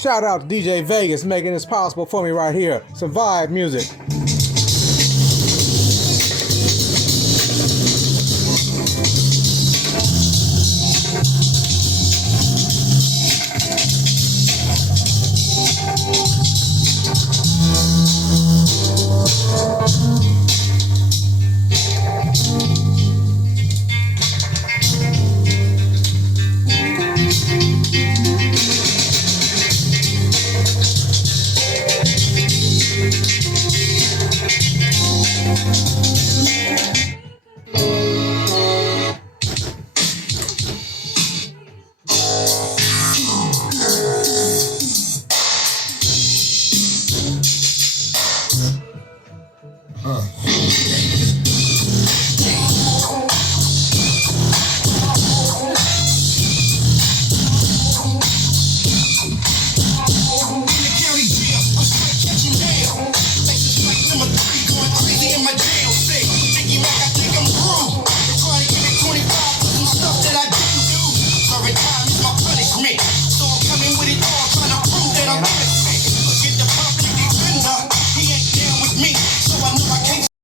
Shout out to DJ Vegas making this possible for me right here. Survive Music.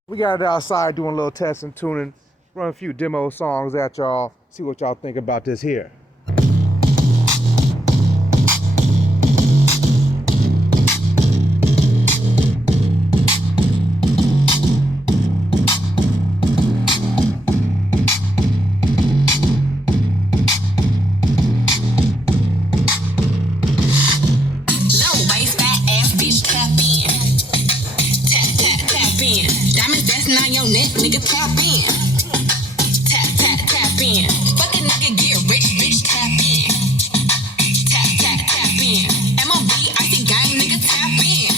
We got it outside doing a little testing, tuning, run a few demo songs at y'all, see what y'all think about this here. On your neck, nigga, tap in. Tap, tap, tap in. Fuck a nigga, get rich, bitch, tap in. Tap, tap, tap in. MOB, icy gang, nigga, tap in.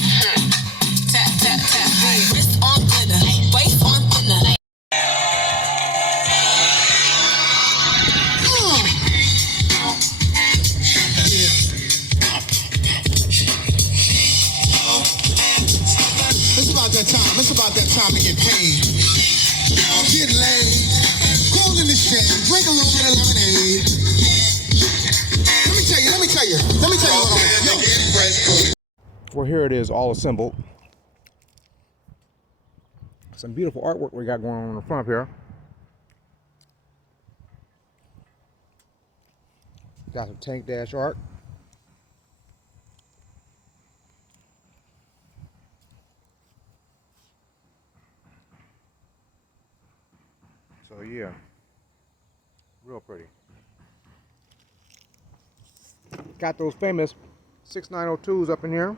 Tap, tap, tap in. Wrist on glitter, face on thinner. It's about that time to get paid. Get laid. Cool in the shade. Drink a little bit of lemonade. Let me tell you what I'm. Well, here it is, all assembled. Some beautiful artwork we got going on in the front here. Got some tank dash art. So yeah, real pretty. Got those famous 6902s up in here.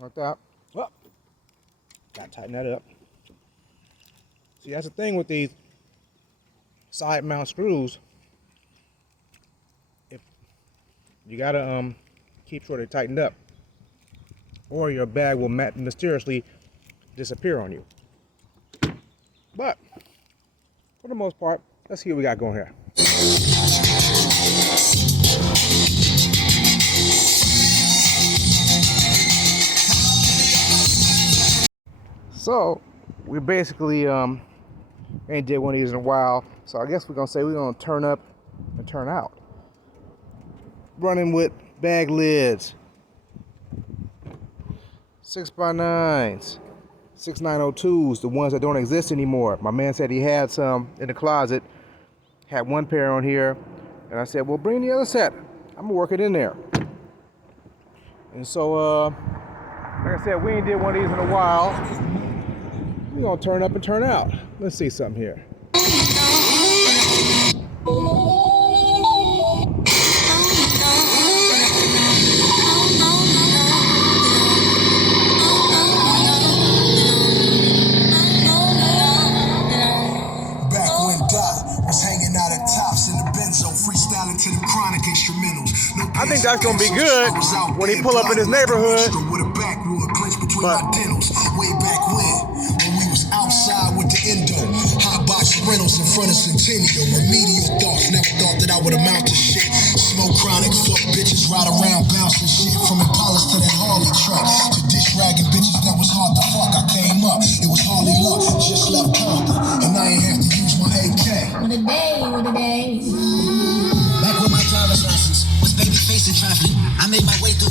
Like that. Oh, gotta tighten that up. See, that's the thing with these side mount screws. If you gotta keep sure they're tightened up, or your bag will mysteriously disappear on you. But for the most part, let's see what we got going here. So we basically ain't did one of these in a while, so I guess we're gonna say we're gonna turn up and turn out. Running with bag lids, 6x9s, 6902s, the ones that don't exist anymore. My man said he had some in the closet, had one pair on here, and I said, well, bring the other set. I'm gonna work it in there. And so, like I said, we ain't did one of these in a while. We're gonna turn up and turn out. Let's see something here. I think that's gonna be good when he pull up in his neighborhood. But way back when we was outside with the endo, hot box rentals in front of Centennial, remedial thoughts, never thought that I would amount to shit. Smoke chronic, fuck bitches, ride around bouncing shit. From Impalas to that Harley truck, to dish ragging bitches that was hard to fuck. I came up, it was Harley luck, just left Compton, and I ain't have to use my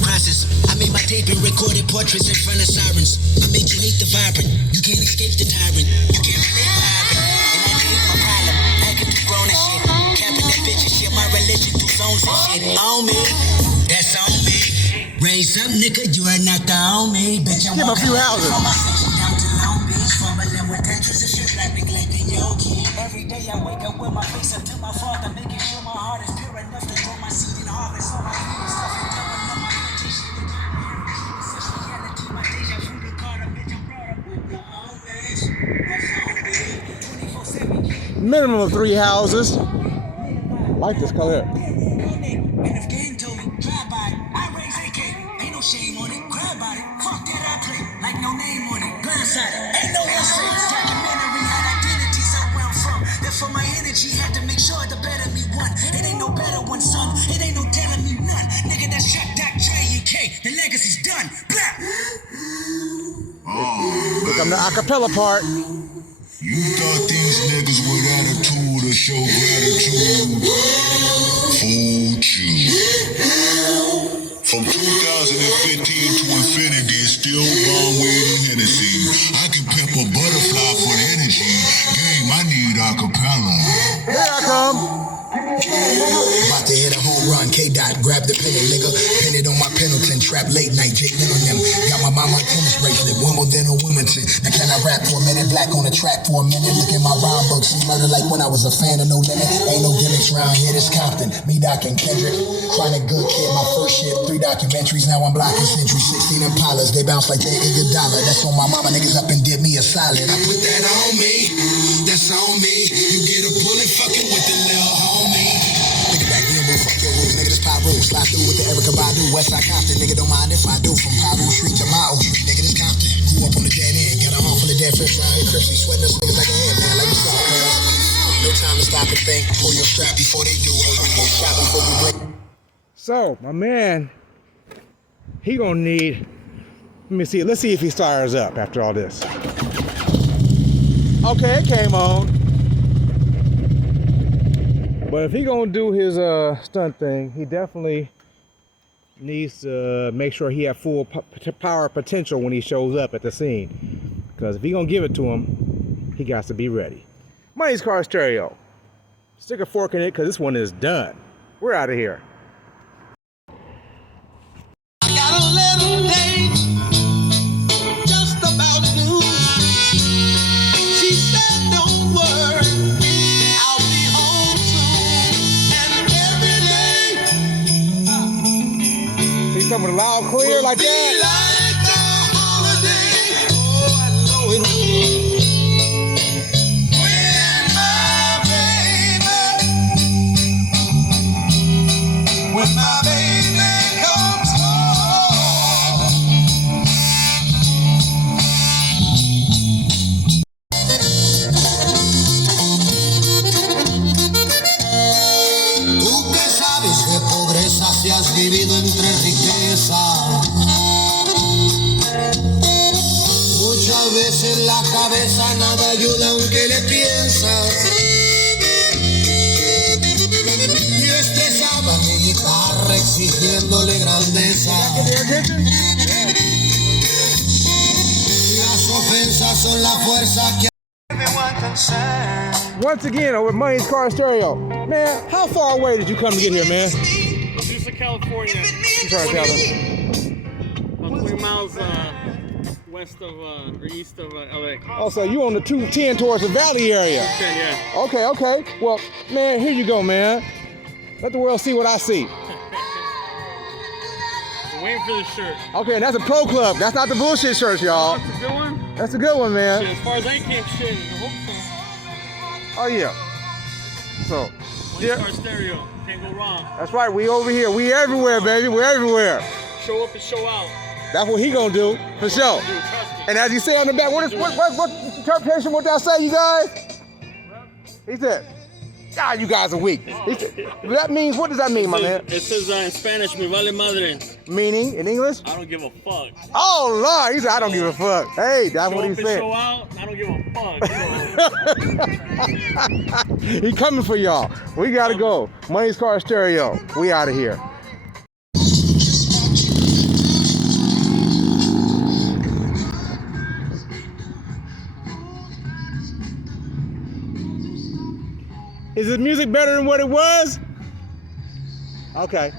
process. I made my tape and recorded portraits in front of sirens. I made you hate the vibrant. You can't escape the tyrant. You can't relate what happened. And that ain't my problem. I could be grown and shit. Capping that bitch and shit. My religion through zones and shit. On me. That's on me. Raise up, nigga. You are not the homie. Bitch, I'm Give him a few houses. from my section down to Long Beach. Fumbling with Tetris and shit. Rapping like a yogi. Every day I wake up with my face up to my father. Making sure my heart is pure enough to grow my seed and harvest. All my feet is stuff and double up my meditation. Such reality, my deja vu. The card, bitch, I'm brought up with the always. That's on me. 24/7. Minimum of 3 houses. Like this color. And if game told me, drive by it, I raise AK. Ain't no shame on it, grab by it. Fuck that I play, like no name on it. Blindside, ain't no one safe. Documentary had identities of where I'm from. Therefore my energy had to make sure the better me won. It ain't no better one, son. It ain't no telling me none. Nigga, that's Chuck, Doc, Dre, and K. The legacy's done. Blah. Here come the acapella part. You thought these niggas with attitude to show gratitude. Fooled you. From 2015 to infinity, still bomb waiting Hennessy. I can pep a butterfly for the energy. Game, I need acapella. Here I come. About to hit a home run, K-Dot, grab the penny, nigga. Pin it on my Pendleton, trap late night, Jake Lynn on them. Got my mama tennis bracelet, Wimbledon or Wilmington. Now can I rap for a minute, black on the track for a minute? Look at my rhyme book, see murder like when I was a fan of No Limit. Ain't no gimmicks round here, this Compton. Me, Doc, and Kendrick. Chronic good kid, my first shit, 3 documentaries, now I'm blocking Century. 16 Impalas, they bounce like they $1. That's on my mama, niggas up and did me a solid. I put that on me, that's on me. You get a bullet fucking with the little homie. Nigga back then, boy, fuck your rules, nigga, this pop rules. Slide through with the Erica Badu, Westside Compton. Nigga don't mind if I do. From Pablo Street to my old street, nigga, this Compton. Grew up on the dead end, got a arm full of dead fish round here, Chrissy. Sweating us niggas like a hand, man, like what's up, cuz? No time to stop and think. Pull your strap before they do. Hold your shot before you break. So, my man, he gonna need, let me see, let's see if he fires up after all this. Okay, it came on. But if he gonna do his stunt thing, he definitely needs to make sure he have full power potential when he shows up at the scene. Because if he gonna give it to him, he got to be ready. Money's Car Stereo. Stick a fork in it because this one is done. We're out of here. Got a little date, just about noon. She said, don't worry, I'll be home soon. And every day See something loud, clear like be that? like a holiday. Oh, I know it will. When my baby comes home. Tú que sabes de pobreza si has vivido entre riqueza. Muchas veces la cabeza nada ayuda aunque le piensas. Y este sábado mi guitarra exigiéndole grandeza. Las ofensas son la fuerza que everyone concerned. Once again, over at Money's Car Stereo. Man, how far away did you come to get here, man? Medusa, California. I'm trying to tell them. About 20 miles west of or east of LA. Oh, so you on the 210 towards the Valley area. Yeah. Okay, okay. Well, man, here you go, man. Let the world see what I see. We're waiting for the shirt. Okay, and that's a pro club. That's not the bullshit shirt, y'all. That's a good one. That's a good one, man. Shit, as far as I can shit, I hope so. Oh, yeah. So, Money's Car Stereo. Can't go wrong. that's right. We over here. We everywhere, baby. We're everywhere. Show up and show out. That's what he gonna do, for sure. Dude, trust me. And as he said on the back, what interpretation, what that say, you guys? He said, God, you guys are weak. He said, that means, what does that mean, my man? It says in Spanish, me vale madre. Meaning, in English? I don't give a fuck. Oh, Lord, he said, I don't give a fuck. Hey, that's Show what he up and said. show out, I don't give a fuck. He coming for y'all. We gotta go. Money's Car Stereo. We out of here. Is the music better than what it was? Okay.